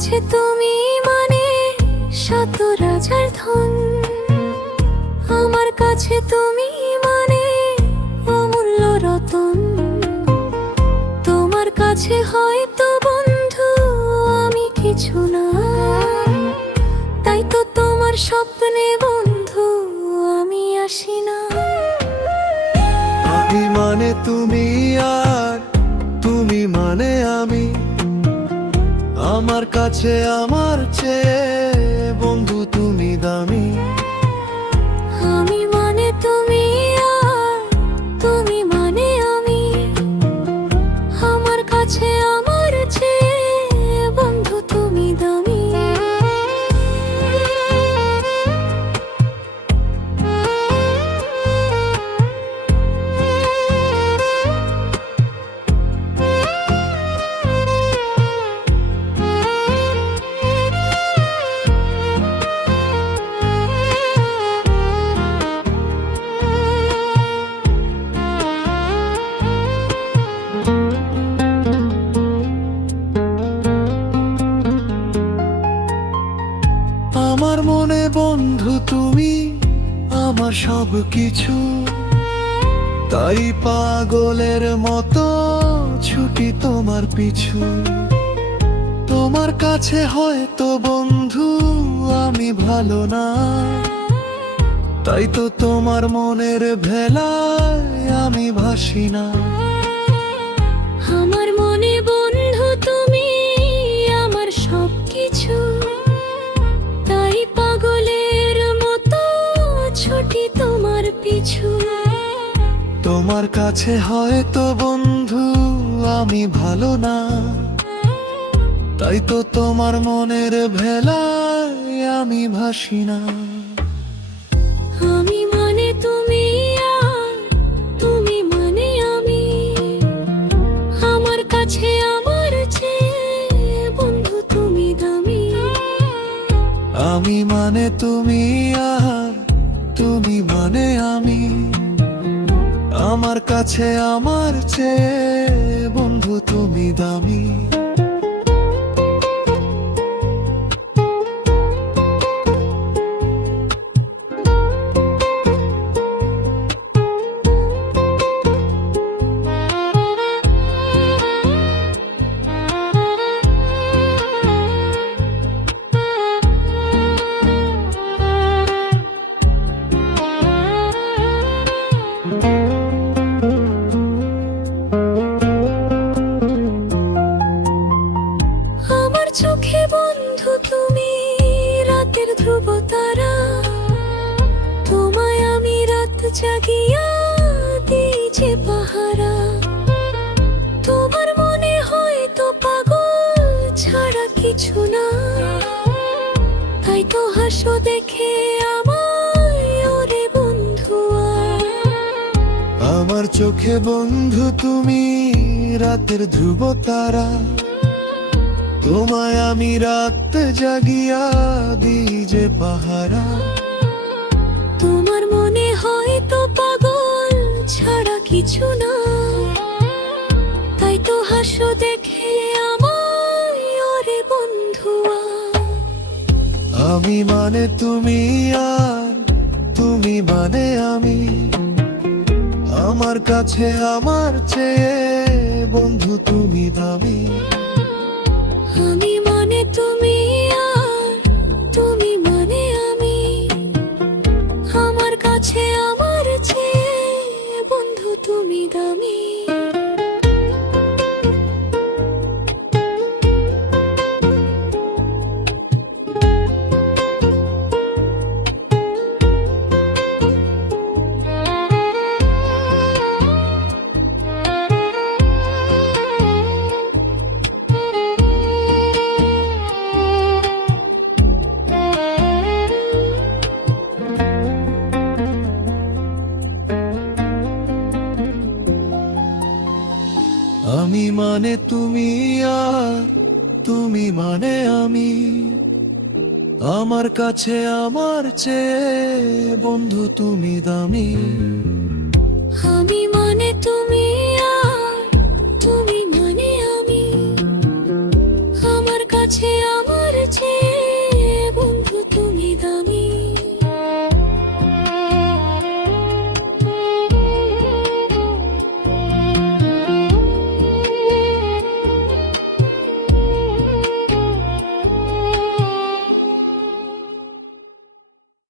কাছে তুমি মানে শত রাজার ধন, আমার কাছে তুমি মানে অমূল্য রতন। তোমার কাছে হয়তো বন্ধু আমি কিছু না, তাই তো তোমার স্বপ্নে বন্ধু আমি আসি না। আমি মানে তুমি আর তুমি মানে আমি, আমার কাছে আমার চেয়ে বন্ধু তুমি দামি। আমি মানে তুমি আর তুমি মানে আমি, আমার কাছে আমার চেয়ে বন্ধু তুমি দামি। আমার মনে বন্ধু তুমি আমার সব কিছু, তাই পাগলের মতো ছুটি তোমার পিছু। তোমার কাছে হয়তো বন্ধু আমি ভালো না, তাই তো তোমার মনের ভেলায় আমি ভাসি না। আমার মনে বন্ধু তুমি আমার সব কিছু, তাই পাগলের মতো ছুটি তোমার পিছু। তোমার কাছে হয়তো বন্ধু আমি ভালো না, তাই তো তোমার মনের ভেলায় আমি ভাসি না। আমি মানে তুমি আর তুমি মানে আমি, আমার কাছে আমার চেয়ে বন্ধু তুমি দামি। আমি মানে তুমি আর তুমি মানে আমি, আমার কাছে আমার চেয়ে বন্ধু তুমি দামি। আমার চোখে বন্ধু তুমি রাতের ধ্রুব তারা, তোমায় আমি রাত জাগিয়া দিই যে পাহারা। তোমার মনে হয়তো পাগল ছাড়া কিছু না, তাই তো হাসো দেখে আমায় ওরে বন্ধু আর। আমার চোখে বন্ধু তুমি রাতের ধ্রুব তারা, তোমায় আমি রাত জাগিয়া দিই যে পাহারা। তোমার মনে হয়তো পাগল ছাড়া কিছু না, তাই তো হাসো দেখে আমায় ওরে বন্ধু আর। আমি মানে তুমি আর তুমি মানে আমি, আমার কাছে আমার চেয়ে বন্ধু তুমি দামি। আমি মানে তুমি আর তুমি মানে আমি, আমার কাছে আমার চেয়ে বন্ধু তুমি দামি। আমি মানে তুমি আর তুমি মানে আমি, আমার কাছে আমার চেয়ে বন্ধু তুমি দামি। আমি